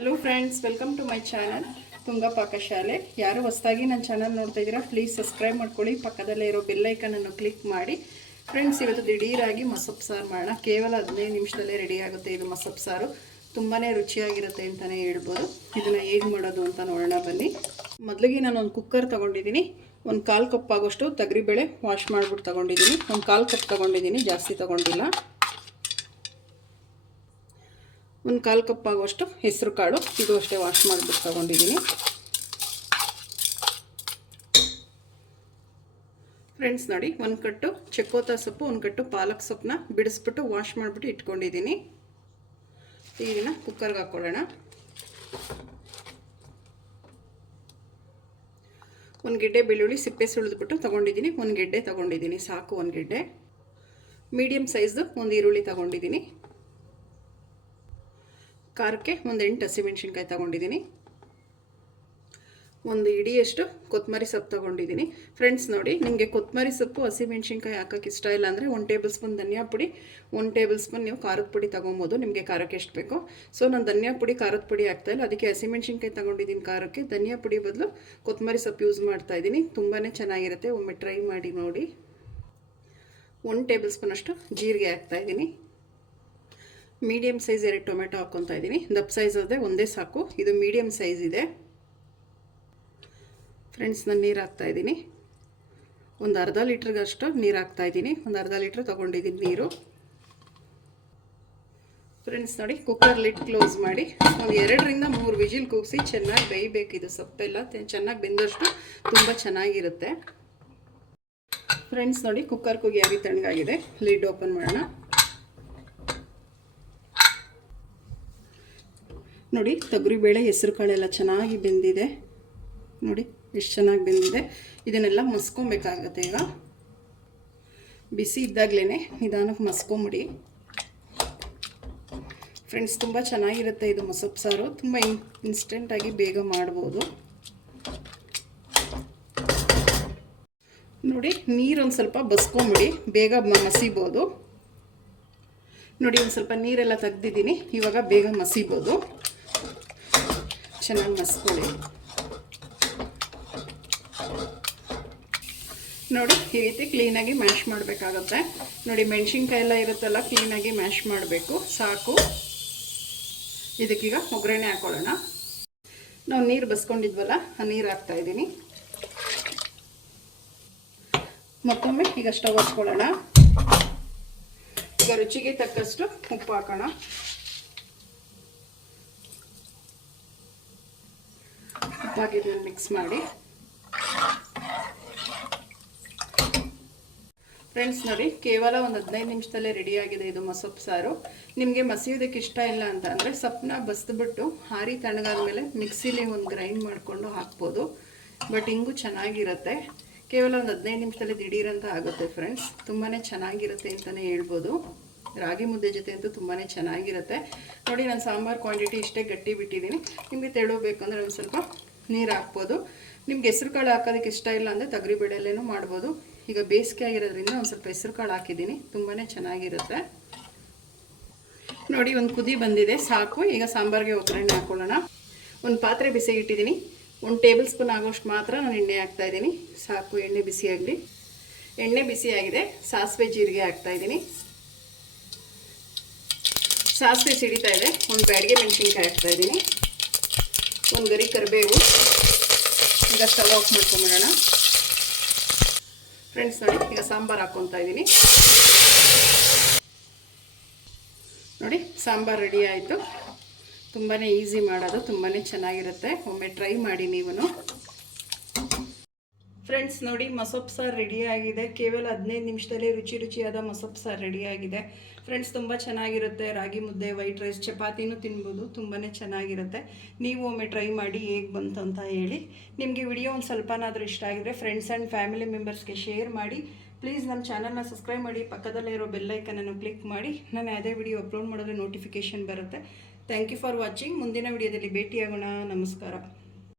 Hello friends welcome to my channel Tunga ಪಾಕಶಾಲೆ ಯಾರು ಹೊಸದಾಗಿ ನನ್ನ ಚಾನಲ್ ನೋಡ್ತಾ ಇದ್ದೀರಾ ಪ್ಲೀಸ್ ಸಬ್ಸ್ಕ್ರೈಬ್ ಮಾಡ್ಕೊಳ್ಳಿ. ಪಕ್ಕದಲ್ಲೇ ಇರೋ ಬೆಲ್ಲೈಕನನ್ನು ಕ್ಲಿಕ್ ಮಾಡಿ. ಫ್ರೆಂಡ್ಸ್ ಇವತ್ತು ದಿಢೀರಾಗಿ ಮಸೊಪ್ಪು ಸಾರು ಮಾಡೋಣ. ಕೇವಲ ಹದಿನೈದು ನಿಮಿಷದಲ್ಲೇ ರೆಡಿ ಆಗುತ್ತೆ ಇದು ಮಸೊಪ್ಪು ಸಾರು. ತುಂಬಾ ರುಚಿಯಾಗಿರುತ್ತೆ ಅಂತಲೇ ಹೇಳ್ಬೋದು. ಇದನ್ನು ಹೇಗೆ ಮಾಡೋದು ಅಂತ ನೋಡೋಣ, ಬನ್ನಿ. ಮೊದಲಿಗೆ ನಾನು ಒಂದು ಕುಕ್ಕರ್ ತೊಗೊಂಡಿದ್ದೀನಿ. ಒಂದು ಕಾಲು ಕಪ್ ಆಗೋಷ್ಟು ತೊಗರಿಬೇಳೆ ವಾಶ್ ಮಾಡಿಬಿಟ್ಟು ತೊಗೊಂಡಿದ್ದೀನಿ. ಒಂದು ಕಾಲು ಕಪ್ ತೊಗೊಂಡಿದ್ದೀನಿ, ಜಾಸ್ತಿ ತೊಗೊಂಡಿಲ್ಲ. ಒಂದು ಕಾಲು ಕಪ್ ಆಗುವಷ್ಟು ಹೆಸರು ಕಾಳು. ಇದು ಅಷ್ಟೇ ವಾಶ್ ಮಾಡಿಬಿಟ್ಟು ತಗೊಂಡಿದ್ದೀನಿ. ಫ್ರೆಂಡ್ಸ್ ನೋಡಿ, ಒಂದು ಕಟ್ಟು ಚಕ್ಕೋತ ಸೊಪ್ಪು, ಒಂದು ಕಟ್ಟು ಪಾಲಕ್ ಸೊಪ್ಪನ್ನ ಬಿಡಿಸ್ಬಿಟ್ಟು ವಾಶ್ ಮಾಡಿಬಿಟ್ಟು ಇಟ್ಕೊಂಡಿದ್ದೀನಿ. ಇದನ್ನು ಕುಕ್ಕರ್ಗೆ ಹಾಕ್ಕೊಳ್ಳೋಣ ಒಂದು ಗೆಡ್ಡೆ ಬೆಳ್ಳುಳ್ಳಿ ಸಿಪ್ಪೆ ಸುಳಿದ್ಬಿಟ್ಟು ತೊಗೊಂಡಿದ್ದೀನಿ. ಒಂದು ಗೆಡ್ಡೆ ತೊಗೊಂಡಿದ್ದೀನಿ. ಸಾಕು ಒಂದು ಗೆಡ್ಡೆ. ಮೀಡಿಯಮ್ ಸೈಜ್ದು ಒಂದು ಈರುಳ್ಳಿ ತೊಗೊಂಡಿದ್ದೀನಿ. ಖಾರಕ್ಕೆ ಒಂದು ಎಂಟು ಹಸಿಮೆಣ್ಸಿನ್ಕಾಯಿ ತಗೊಂಡಿದ್ದೀನಿ. ಒಂದು ಇಡಿಯಷ್ಟು ಕೊತ್ತಂಬರಿ ಸೊಪ್ಪು ತೊಗೊಂಡಿದ್ದೀನಿ. ಫ್ರೆಂಡ್ಸ್ ನೋಡಿ, ನಿಮಗೆ ಕೊತ್ತಂಬರಿ ಸೊಪ್ಪು ಹಸಿಮೆಣ್ಸಿನ್ಕಾಯಿ ಹಾಕೋಕ್ಕೆ ಇಷ್ಟ ಇಲ್ಲ ಅಂದರೆ ಒಂದು ಟೇಬಲ್ ಸ್ಪೂನ್ ಧನಿಯಾ ಪುಡಿ, ಒಂದು ಟೇಬಲ್ ಸ್ಪೂನ್ ನೀವು ಖಾರದ ಪುಡಿ ತೊಗೊಬೋದು, ನಿಮಗೆ ಖಾರಕ್ಕೆ ಎಷ್ಟು ಬೇಕು. ಸೊ ನಾನು ಧನಿಯಾ ಪುಡಿ, ಖಾರದ ಪುಡಿ ಹಾಕ್ತಾಯಿಲ್ಲ ಅದಕ್ಕೆ ಹಸಿಮೆಣ್ಸಿನ್ಕಾಯಿ ತೊಗೊಂಡಿದ್ದೀನಿ ಖಾರಕ್ಕೆ. ಧನಿಯಾ ಪುಡಿ ಬದಲು ಕೊತ್ತಂಬರಿ ಸೊಪ್ಪು ಯೂಸ್ ಮಾಡ್ತಾ ಇದ್ದೀನಿ. ತುಂಬಾ ಚೆನ್ನಾಗಿರುತ್ತೆ. ಒಮ್ಮೆ ಟ್ರೈ ಮಾಡಿ ನೋಡಿ. ಒಂದು ಟೇಬಲ್ ಸ್ಪೂನಷ್ಟು ಜೀರಿಗೆ ಹಾಕ್ತಾಯಿದ್ದೀನಿ ಮೀಡಿಯಮ್ ಸೈಜ್ ಎರಡು ಟೊಮೆಟೊ ಹಾಕ್ಕೊತಾ ಇದ್ದೀನಿ. ದಪ್ಪ ಸೈಜ್ ಅದೇ ಒಂದೇ ಸಾಕು. ಇದು ಮೀಡಿಯಮ್ ಸೈಜ್ ಇದೆ. ಫ್ರೆಂಡ್ಸ್ ನಾನು ನೀರು ಹಾಕ್ತಾಯಿದ್ದೀನಿ ಒಂದು ಅರ್ಧ ಲೀಟ್ರಿಗಷ್ಟು ನೀರು ಹಾಕ್ತಾಯಿದ್ದೀನಿ ಒಂದು ಅರ್ಧ ಲೀಟ್ರ್ ತೊಗೊಂಡಿದ್ದೀನಿ ನೀರು. ಫ್ರೆಂಡ್ಸ್ ನೋಡಿ ಕುಕ್ಕರ್ ಲಿಡ್ ಕ್ಲೋಸ್ ಮಾಡಿ. ಒಂದು ಎರಡರಿಂದ ಮೂರು ವಿಜಿಲ್ ಕೂಗಿಸಿ ಚೆನ್ನಾಗಿ ಬೇಯಬೇಕಿದು ಸೊಪ್ಪೆಲ್ಲ. ಚೆನ್ನಾಗಿ ಬೆಂದಷ್ಟು ತುಂಬ ಚೆನ್ನಾಗಿರುತ್ತೆ. ಫ್ರೆಂಡ್ಸ್ ನೋಡಿ ಕುಕ್ಕರ್ ಕುಗಿಯಾಗಿ ತಣ್ಣಗಾಗಿದೆ. ಲಿಡ್ ಓಪನ್ ಮಾಡೋಣ. ನೋಡಿ ತೊಗರಿಬೇಳೆ ಹೆಸರು ಕಾಳೆಲ್ಲ ಚೆನ್ನಾಗಿ ಬೆಂದಿದೆ. ನೋಡಿ, ಎಷ್ಟು ಚೆನ್ನಾಗಿ ಬೆಂದಿದೆ. ಇದನ್ನೆಲ್ಲ ಮಸ್ಕೊಬೇಕಾಗತ್ತೆ ಈಗ. ಬಿಸಿ ಇದ್ದಾಗಲೇ ನಿಧಾನಕ್ಕೆ ಮಸ್ಕೊಂಬಿಡಿ. ಫ್ರೆಂಡ್ಸ್, ತುಂಬ ಚೆನ್ನಾಗಿರುತ್ತೆ ಇದು ಮೊಸಪ್ಪು ಸಾರು. ತುಂಬ ಇನ್ ಇನ್ಸ್ಟೆಂಟಾಗಿ ಬೇಗ ಮಾಡ್ಬೋದು. ನೋಡಿ, ನೀರೊಂದು ಸ್ವಲ್ಪ ಬಸ್ಕೊಂಬಿಡಿ. ಬೇಗ ಮಸಿಬೋದು. ನೋಡಿ, ಒಂದು ಸ್ವಲ್ಪ ನೀರೆಲ್ಲ ತೆಗ್ದಿದ್ದೀನಿ. ಇವಾಗ ಬೇಗ ಮಸಿಬೋದು. ಚೆನ್ನಾಗಿ ಮಸ್ಕೊಳ್ಳಿ. ನೋಡಿ, ಈ ರೀತಿ ಕ್ಲೀನಾಗಿ ಮ್ಯಾಶ್ ಮಾಡಬೇಕಾಗತ್ತೆ. ನೋಡಿ, ಮೆಣಸಿನ್ಕಾಯಿ ಎಲ್ಲ ಇರುತ್ತಲ್ಲ ಕ್ಲೀನಾಗಿ ಮ್ಯಾಶ್ ಮಾಡಬೇಕು. ಸಾಕು. ಇದಕ್ಕೀಗ ಒಗ್ಗರಣೆ ಹಾಕೊಳ್ಳೋಣ. ನಾವು ನೀರು ಬಸ್ಕೊಂಡಿದ್ವಲ್ಲ, ಆ ನೀರು ಹಾಕ್ತಾ ಇದ್ದೀನಿ. ಮತ್ತೊಮ್ಮೆ ಈಗ ಸ್ಟವ್ ಹಚ್ಕೊಳ್ಳೋಣ ಈಗ ರುಚಿಗೆ ತಕ್ಕಷ್ಟು ಉಪ್ಪು ಹಾಕೋಣ. ಉಪ್ಪಾಗಿದ್ದನ್ನು ಮಿಕ್ಸ್ ಮಾಡಿ. ಫ್ರೆಂಡ್ಸ್ ನೋಡಿ, ಕೇವಲ ಒಂದು ಹದಿನೈದು ನಿಮಿಷದಲ್ಲೇ ರೆಡಿಯಾಗಿದೆ ಇದು ಮೊಸೊಪ್ಪು ಸಾರು. ನಿಮಗೆ ಮಸಿಯೋದಕ್ಕೆ ಇಷ್ಟ ಇಲ್ಲ ಅಂತ ಅಂದರೆ ಸೊಪ್ಪನ್ನ ಬಸ್ದುಬಿಟ್ಟು ಹಾರಿ ತಣ್ಣಗಾದ್ಮೇಲೆ ಮಿಕ್ಸಿಲಿ ಒಂದು ಗ್ರೈಂಡ್ ಮಾಡಿಕೊಂಡು ಹಾಕ್ಬೋದು. ಬಟ್ ಹಿಂಗೂ ಚೆನ್ನಾಗಿರುತ್ತೆ. ಕೇವಲ ಒಂದು ಹದಿನೈದು ನಿಮಿಷದಲ್ಲಿ ದಿಢೀರಂತ ಆಗುತ್ತೆ ಫ್ರೆಂಡ್ಸ್ ತುಂಬಾ ಚೆನ್ನಾಗಿರುತ್ತೆ ಅಂತಲೇ ಹೇಳ್ಬೋದು. ರಾಗಿ ಮುದ್ದೆ ಜೊತೆ ಅಂತೂ ತುಂಬಾ ಚೆನ್ನಾಗಿರುತ್ತೆ. ನೋಡಿ, ನಾನು ಸಾಂಬಾರು ಕ್ವಾಂಟಿಟಿ ಇಷ್ಟೇ ಗಟ್ಟಿ ಬಿಟ್ಟಿದ್ದೀನಿ. ನಿಮಗೆ ತೆಳು ಬೇಕಂದ್ರೆ ಒಂದು ಸ್ವಲ್ಪ ನೀರು ಹಾಕ್ಬೋದು. ನಿಮ್ಗೆ ಹೆಸ್ರು ಕಾಳು ಹಾಕೋದಕ್ಕೆ ಇಷ್ಟ ಇಲ್ಲ ಅಂದರೆ ತೊಗರಿ ಬೇಳೆಲ್ಲೇನೂ ಮಾಡ್ಬೋದು. ಈಗ ಬೇಸಿಗೆ ಆಗಿರೋದ್ರಿಂದ ಒಂದು ಸ್ವಲ್ಪ ಹೆಸ್ರು ಕಾಳು ಹಾಕಿದ್ದೀನಿ. ತುಂಬಾ ಚೆನ್ನಾಗಿರುತ್ತೆ. ನೋಡಿ, ಒಂದು ಕುದಿ ಬಂದಿದೆ. ಸಾಕು. ಈಗ ಸಾಂಬಾರಿಗೆ ಒಗ್ಗರಣೆ ಹಾಕ್ಕೊಳ್ಳೋಣ ಒಂದು ಪಾತ್ರೆ ಬಿಸಿ ಇಟ್ಟಿದ್ದೀನಿ. ಒಂದು ಟೇಬಲ್ ಸ್ಪೂನ್ ಆಗೋಷ್ಟು ಮಾತ್ರ ನಾನು ಎಣ್ಣೆ ಹಾಕ್ತಾಯಿದ್ದೀನಿ ಸಾಕು, ಎಣ್ಣೆ ಬಿಸಿಯಾಗಲಿ ಎಣ್ಣೆ ಬಿಸಿಯಾಗಿದೆ ಸಾಸಿವೆ ಜೀರಿಗೆ ಹಾಕ್ತಾಯಿದ್ದೀನಿ ಸಾಸಿವೆ ಸಿಡಿತಾ ಇದೆ. ಒಂದು ಬ್ಯಾಡಿಗೆ ಮೆಣಸಿನ್ಕಾಯಿ ಹಾಕ್ತಾಯಿದ್ದೀನಿ ಒಂದು ಗರಿ ಕರಿಬೇವು. ಈಗ ಸ್ಟವ್ ಆಫ್ ಮಾಡ್ಕೊಂಬಿಡೋಣ. ಫ್ರೆಂಡ್ಸ್ ನೋಡಿ, ಈಗ ಸಾಂಬಾರು ಹಾಕ್ಕೊತಾ ಇದ್ದೀನಿ. ನೋಡಿ, ಸಾಂಬಾರು ರೆಡಿ ಆಯಿತು. ತುಂಬಾ ಈಸಿ ಮಾಡೋದು ತುಂಬಾ ಚೆನ್ನಾಗಿರುತ್ತೆ. ಒಮ್ಮೆ ಟ್ರೈ ಮಾಡಿ ನೀವು ಫ್ರೆಂಡ್ಸ್ ನೋಡಿ, ಮಸೊಪ್ ಸಾರು ರೆಡಿಯಾಗಿದೆ ಕೇವಲ ಹದಿನೈದು ನಿಮಿಷದಲ್ಲಿ ರುಚಿ ರುಚಿಯಾದ ಮಸೊಪ್ ಸಾರು ರೆಡಿಯಾಗಿದೆ ಫ್ರೆಂಡ್ಸ್ ತುಂಬ ಚೆನ್ನಾಗಿರುತ್ತೆ. ರಾಗಿ ಮುದ್ದೆ ವೈಟ್ ರೈಸ್ ಚಪಾತಿನೂ ತಿನ್ಬೋದು. ತುಂಬಾ ಚೆನ್ನಾಗಿರುತ್ತೆ. ನೀವು ಒಮ್ಮೆ ಟ್ರೈ ಮಾಡಿ ಹೇಗೆ ಬಂತು ಅಂತ ಹೇಳಿ. ನಿಮಗೆ ವಿಡಿಯೋ ಒಂದು ಸ್ವಲ್ಪನಾದರೂ ಇಷ್ಟ ಆಗಿದ್ರೆ ಫ್ರೆಂಡ್ಸ್ ಆ್ಯಂಡ್ ಫ್ಯಾಮಿಲಿ ಮೆಂಬರ್ಸ್ಗೆ ಶೇರ್ ಮಾಡಿ. ಪ್ಲೀಸ್ ನಮ್ಮ ಚಾನಲ್ನ ಸಬ್ಸ್ಕ್ರೈಬ್ ಮಾಡಿ. ಪಕ್ಕದಲ್ಲೇ ಇರೋ ಬೆಲ್ಲೈಕನನ್ನು ಕ್ಲಿಕ್ ಮಾಡಿ. ನಾನು ಯಾವುದೇ ವಿಡಿಯೋ ಅಪ್ಲೋಡ್ ಮಾಡಿದ್ರೆ ನೋಟಿಫಿಕೇಷನ್ ಬರುತ್ತೆ. ಥ್ಯಾಂಕ್ ಯು ಫಾರ್ ವಾಚಿಂಗ್ ಮುಂದಿನ ವಿಡಿಯೋದಲ್ಲಿ ಭೇಟಿಯಾಗೋಣ. ನಮಸ್ಕಾರ.